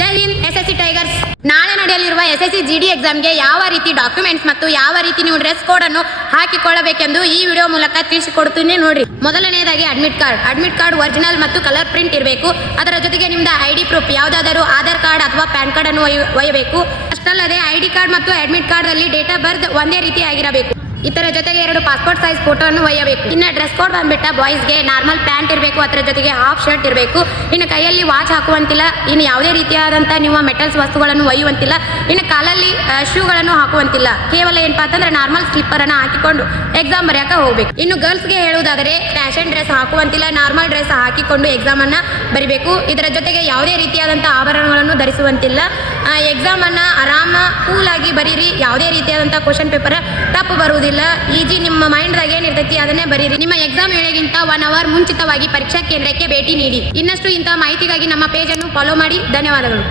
ಜೈ Hind SSC tigers. ನಾಳೆ ನಡೆಯಲಿರುವ SSC ಜಿಡಿ ಎಕ್ಸಾಮ್ಗೆ ಯಾವ ರೀತಿ ಡಾಕ್ಯುಮೆಂಟ್ಸ್ ಮತ್ತು ಯಾವ ರೀತಿ ನೀವು ಡ್ರೆಸ್ ಕೋಡ್ ಅನ್ನು ಹಾಕಿಕೊಳ್ಳಬೇಕೆಂದು ಈ ವಿಡಿಯೋ ಮೂಲಕ ತಿಳಿಸಿಕೊಡುತ್ತೀನಿ ನೋಡಿ. ಮೊದಲನೆಯದಾಗಿ ಅಡ್ಮಿಟ್ ಕಾರ್ಡ್ ಒರಿಜಿನಲ್ ಮತ್ತು ಕಲರ್ ಪ್ರಿಂಟ್ ಇರಬೇಕು. ಅದರ ಜೊತೆಗೆ ನಿಮ್ದು ಐಡಿ ಪ್ರೂಫ್ ಯಾವುದಾದರೂ ಆಧಾರ್ ಕಾರ್ಡ್ ಅಥವಾ ಪ್ಯಾನ್ ಕಾರ್ಡ್ ಅನ್ನು ಒಯ್ಯಬೇಕು. ಅಷ್ಟಲ್ಲದೆ ಐಡಿ ಕಾರ್ಡ್ ಮತ್ತು ಅಡ್ಮಿಟ್ ಕಾರ್ಡ್ ಅಲ್ಲಿ ಡೇಟ್ ಆಫ್ ಬರ್ತ್ ಒಂದೇ ರೀತಿ ಆಗಿರಬೇಕು. ಇದರ ಜೊತೆಗೆ 2 ಪಾಸ್ಪೋರ್ಟ್ ಸೈಜ್ ಫೋಟೋ ಅನ್ನು ಒಯ್ಯಬೇಕು. ಇನ್ನು ಡ್ರೆಸ್ ಕೋಡ್ ಬಂದ್ಬಿಟ್ಟ ಬಾಯ್ಸ್ಗೆ ನಾರ್ಮಲ್ ಪ್ಯಾಂಟ್ ಇರಬೇಕು, ಅದರ ಜೊತೆಗೆ ಹಾಫ್ ಶರ್ಟ್ ಇರಬೇಕು. ಇನ್ನು ಕೈಯಲ್ಲಿ ವಾಚ್ ಹಾಕುವಂತಿಲ್ಲ, ಇನ್ನು ಯಾವುದೇ ರೀತಿಯಾದಂತಹ ನೀವು ಮೆಟಲ್ಸ್ ವಸ್ತುಗಳನ್ನು ಒಯ್ಯುವಂತಿಲ್ಲ. ಇನ್ನು ಕಾಲಲ್ಲಿ ಶೂಗಳನ್ನು ಹಾಕುವಂತಿಲ್ಲ. ಕೇವಲ ಏನಪ್ಪಾ ಅಂತಂದ್ರೆ ನಾರ್ಮಲ್ ಸ್ಲಿಪ್ಪರ್ ಅನ್ನ ಹಾಕಿಕೊಂಡು ಎಕ್ಸಾಮ್ ಬರೆಯಕ ಹೋಗ್ಬೇಕು. ಇನ್ನು ಗರ್ಲ್ಸ್ಗೆ ಹೇಳುವುದಾದರೆ ಫ್ಯಾಷನ್ ಡ್ರೆಸ್ ಹಾಕುವಂತಿಲ್ಲ, ನಾರ್ಮಲ್ ಡ್ರೆಸ್ ಹಾಕಿಕೊಂಡು ಎಕ್ಸಾಮ್ ಅನ್ನ ಬರಿಬೇಕು. ಇದರ ಜೊತೆಗೆ ಯಾವುದೇ ರೀತಿಯಾದಂತಹ ಆಭರಣಗಳನ್ನು ಧರಿಸುವಂತಿಲ್ಲ. ಎಕ್ಸಾಮ್ ಅನ್ನ ಆರಾಮ ಕೂಲ್ ಆಗಿ ಬರೀರಿ. ಯಾವುದೇ ರೀತಿಯಾದಂತಹ ಕ್ವಶನ್ ಪೇಪರ್ ತಪ್ಪು ಬರುವುದಿಲ್ಲ. ಈಜಿ ನಿಮ್ಮ ಮೈಂಡ್ ದಾಗ ಏನಿರ್ತೈತಿ ಅದನ್ನೇ ಬರೀರಿ. ನಿಮ್ಮ ಎಕ್ಸಾಮ್ ವೇಳೆಗಿಂತ 1 ಅವರ್ ಮುಂಚಿತವಾಗಿ ಪರೀಕ್ಷಾ ಕೇಂದ್ರಕ್ಕೆ ಭೇಟಿ ನೀಡಿ. ಇನ್ನಷ್ಟು ಇಂತಹ ಮಾಹಿತಿಗಾಗಿ ನಮ್ಮ ಪೇಜ್ ಅನ್ನು ಫಾಲೋ ಮಾಡಿ. ಧನ್ಯವಾದಗಳು.